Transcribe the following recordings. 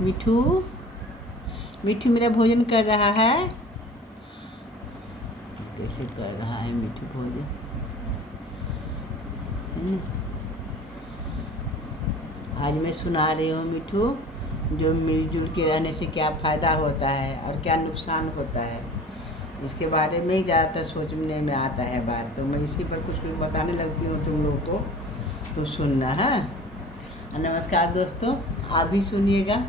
मिठू मिठू मेरा भोजन कर रहा है। कैसे कर रहा है मिठू भोजन, है ना। आज मैं सुना रही हूँ मिठू, जो मिलजुल के रहने से क्या फ़ायदा होता है और क्या नुकसान होता है, इसके बारे में ही ज़्यादातर सोचने में आता है बात। तो मैं इसी पर कुछ कुछ बताने लगती हूँ तुम लोगों को, तो सुनना है। नमस्कार दोस्तों, आप भी सुनिएगा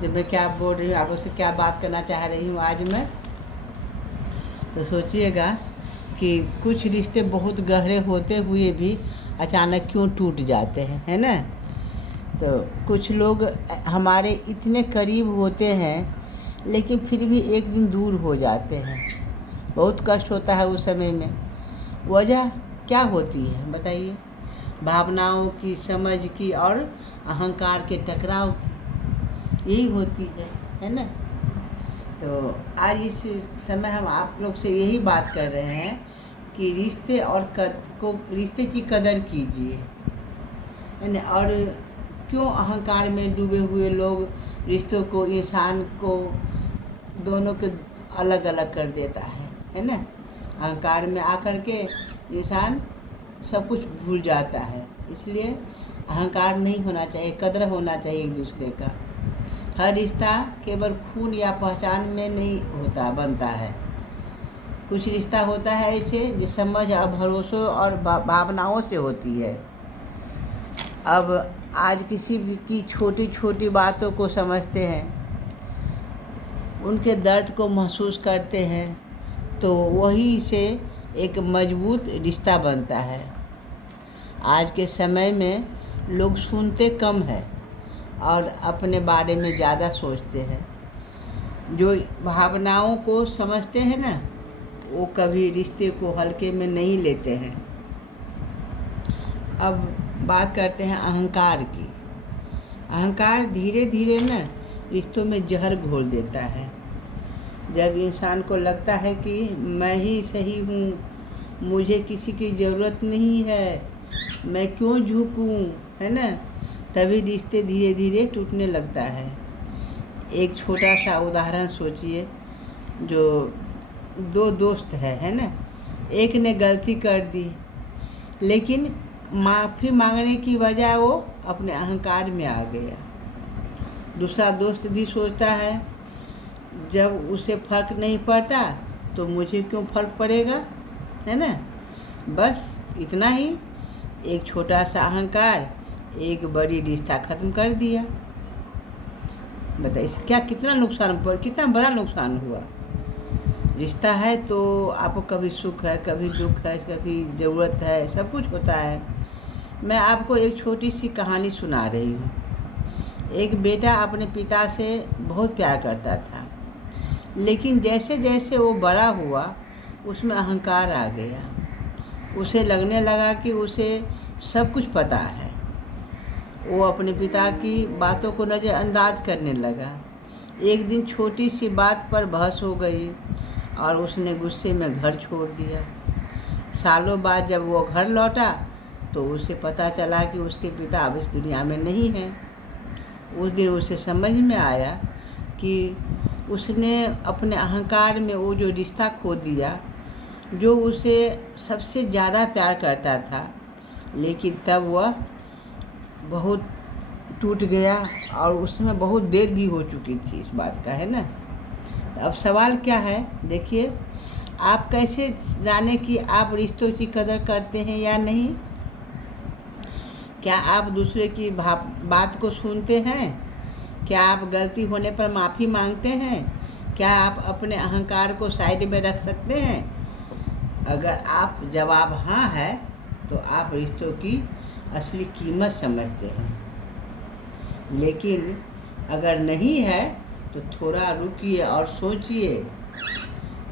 जब मैं क्या बोल रही हूँ, आप लोग से क्या बात करना चाह रही हूँ आज मैं। तो सोचिएगा कि कुछ रिश्ते बहुत गहरे होते हुए भी अचानक क्यों टूट जाते हैं, है ना। तो कुछ लोग हमारे इतने करीब होते हैं लेकिन फिर भी एक दिन दूर हो जाते हैं। बहुत कष्ट होता है उस समय में। वजह क्या होती है बताइए? भावनाओं की, समझ की और अहंकार के टकराव की, यही होती है ना। तो आज इस समय हम आप लोग से यही बात कर रहे हैं कि रिश्ते और रिश्ते की कदर कीजिए, है ना। और क्यों अहंकार में डूबे हुए लोग रिश्तों को, इंसान को, दोनों के अलग अलग कर देता है ना। अहंकार में आकर के इंसान सब कुछ भूल जाता है। इसलिए अहंकार नहीं होना चाहिए, कदर होना चाहिए एक दूसरे का। हर रिश्ता केवल खून या पहचान में नहीं होता, बनता है। कुछ रिश्ता होता है ऐसे जो समझ और भरोसों और भावनाओं से होती है। अब आज किसी भी की छोटी छोटी बातों को समझते हैं, उनके दर्द को महसूस करते हैं, तो वही से एक मजबूत रिश्ता बनता है। आज के समय में लोग सुनते कम हैं और अपने बारे में ज़्यादा सोचते हैं। जो भावनाओं को समझते हैं ना, वो कभी रिश्ते को हल्के में नहीं लेते हैं। अब बात करते हैं अहंकार की। अहंकार धीरे धीरे ना रिश्तों में जहर घोल देता है। जब इंसान को लगता है कि मैं ही सही हूँ, मुझे किसी की ज़रूरत नहीं है, मैं क्यों झुकूँ, है ना, तभी रिश्ते धीरे धीरे टूटने लगता है। एक छोटा सा उदाहरण सोचिए। जो दो दोस्त है ना, एक ने गलती कर दी लेकिन माफ़ी मांगने की वजह वो अपने अहंकार में आ गया। दूसरा दोस्त भी सोचता है जब उसे फ़र्क नहीं पड़ता तो मुझे क्यों फ़र्क पड़ेगा, है ना। बस इतना ही, एक छोटा सा अहंकार एक बड़ी रिश्ता ख़त्म कर दिया। बताइए क्या कितना बड़ा नुकसान हुआ। रिश्ता है तो आपको कभी सुख है, कभी दुख है, कभी ज़रूरत है, सब कुछ होता है। मैं आपको एक छोटी सी कहानी सुना रही हूँ। एक बेटा अपने पिता से बहुत प्यार करता था, लेकिन जैसे जैसे वो बड़ा हुआ उसमें अहंकार आ गया। उसे लगने लगा कि उसे सब कुछ पता है। वो अपने पिता की बातों को नज़रअंदाज करने लगा। एक दिन छोटी सी बात पर बहस हो गई और उसने गुस्से में घर छोड़ दिया। सालों बाद जब वो घर लौटा तो उसे पता चला कि उसके पिता अब इस दुनिया में नहीं हैं। उस दिन उसे समझ में आया कि उसने अपने अहंकार में वो जो रिश्ता खो दिया जो उसे सबसे ज़्यादा प्यार करता था। लेकिन तब वह बहुत टूट गया और उसमें बहुत देर भी हो चुकी थी इस बात का, है ना। अब सवाल क्या है, देखिए, आप कैसे जाने कि आप रिश्तों की कदर करते हैं या नहीं? क्या आप दूसरे की बात को सुनते हैं? क्या आप गलती होने पर माफ़ी मांगते हैं? क्या आप अपने अहंकार को साइड में रख सकते हैं? अगर आप जवाब हाँ है तो आप रिश्तों की असली कीमत समझते हैं। लेकिन अगर नहीं है तो थोड़ा रुकिए और सोचिए।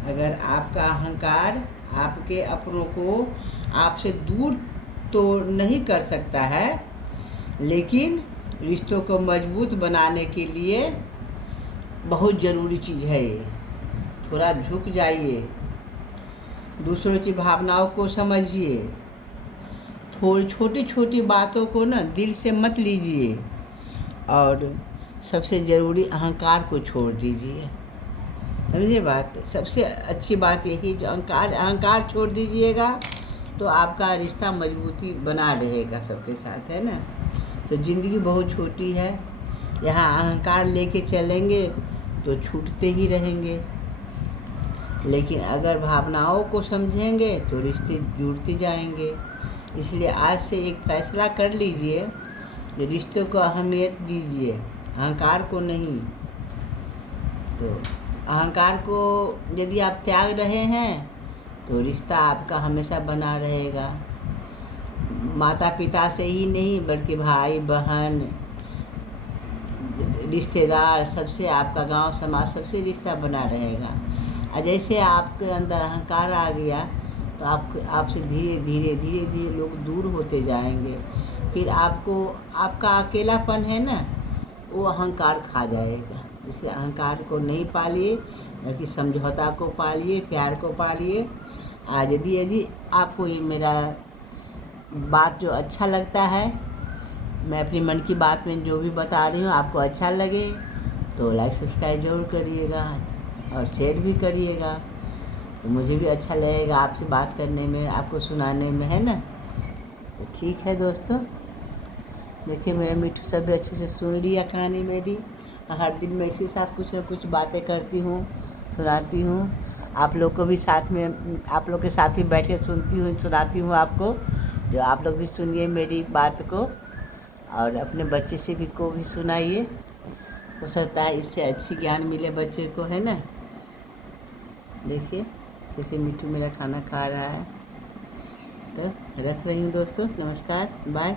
अगर आपका अहंकार आपके अपनों को आपसे दूर तो नहीं कर सकता है, लेकिन रिश्तों को मजबूत बनाने के लिए बहुत ज़रूरी चीज़ है ये। थोड़ा झुक जाइए, दूसरों की भावनाओं को समझिए। थोड़ी छोटी छोटी बातों को ना दिल से मत लीजिए और सबसे ज़रूरी अहंकार को छोड़ दीजिए। समझिए बात, सबसे अच्छी बात यही, जो अहंकार छोड़ दीजिएगा तो आपका रिश्ता मजबूती बना रहेगा सबके साथ, है ना। तो ज़िंदगी बहुत छोटी है, यहाँ अहंकार लेके चलेंगे तो छूटते ही रहेंगे, लेकिन अगर भावनाओं को समझेंगे तो रिश्ते जुड़ते जाएंगे। इसलिए आज से एक फैसला कर लीजिए, रिश्तों को अहमियत दीजिए, अहंकार को नहीं। तो अहंकार को यदि आप त्याग रहे हैं तो रिश्ता आपका हमेशा बना रहेगा। माता पिता से ही नहीं बल्कि भाई बहन, रिश्तेदार, सबसे, आपका गांव समाज, सबसे रिश्ता बना रहेगा। और जैसे आपके अंदर अहंकार आ गया तो आपसे धीरे धीरे धीरे धीरे लोग दूर होते जाएंगे। फिर आपको, आपका अकेलापन है ना, वो अहंकार खा जाएगा। इसलिए अहंकार को नहीं पालिए, बल्कि समझौता को पालिए, प्यार को पालिए। आज यदि आपको ये मेरा बात जो अच्छा लगता है, मैं अपनी मन की बात में जो भी बता रही हूँ आपको अच्छा लगे तो लाइक सब्सक्राइब ज़रूर करिएगा और शेयर भी करिएगा। तो मुझे भी अच्छा लगेगा आपसे बात करने में, आपको सुनाने में, है ना। तो ठीक है दोस्तों, देखिए मेरा मिट्ठू सब भी अच्छे से सुन लिया कहानी मेरी। हर दिन मैं इसके साथ कुछ न कुछ बातें करती हूँ, सुनाती हूँ। आप लोग को भी साथ में, आप लोग के साथ ही बैठ के सुनती हूँ, सुनाती हूँ आपको। जो आप लोग भी सुनिए मेरी बात को और अपने बच्चे से भी को भी सुनाइए। हो सकता है इससे अच्छी ज्ञान मिले बच्चे को, है ना। देखिए जैसे मिट्टू मेरा खाना खा रहा है। तो रख रही हूँ दोस्तों, नमस्कार, बाय।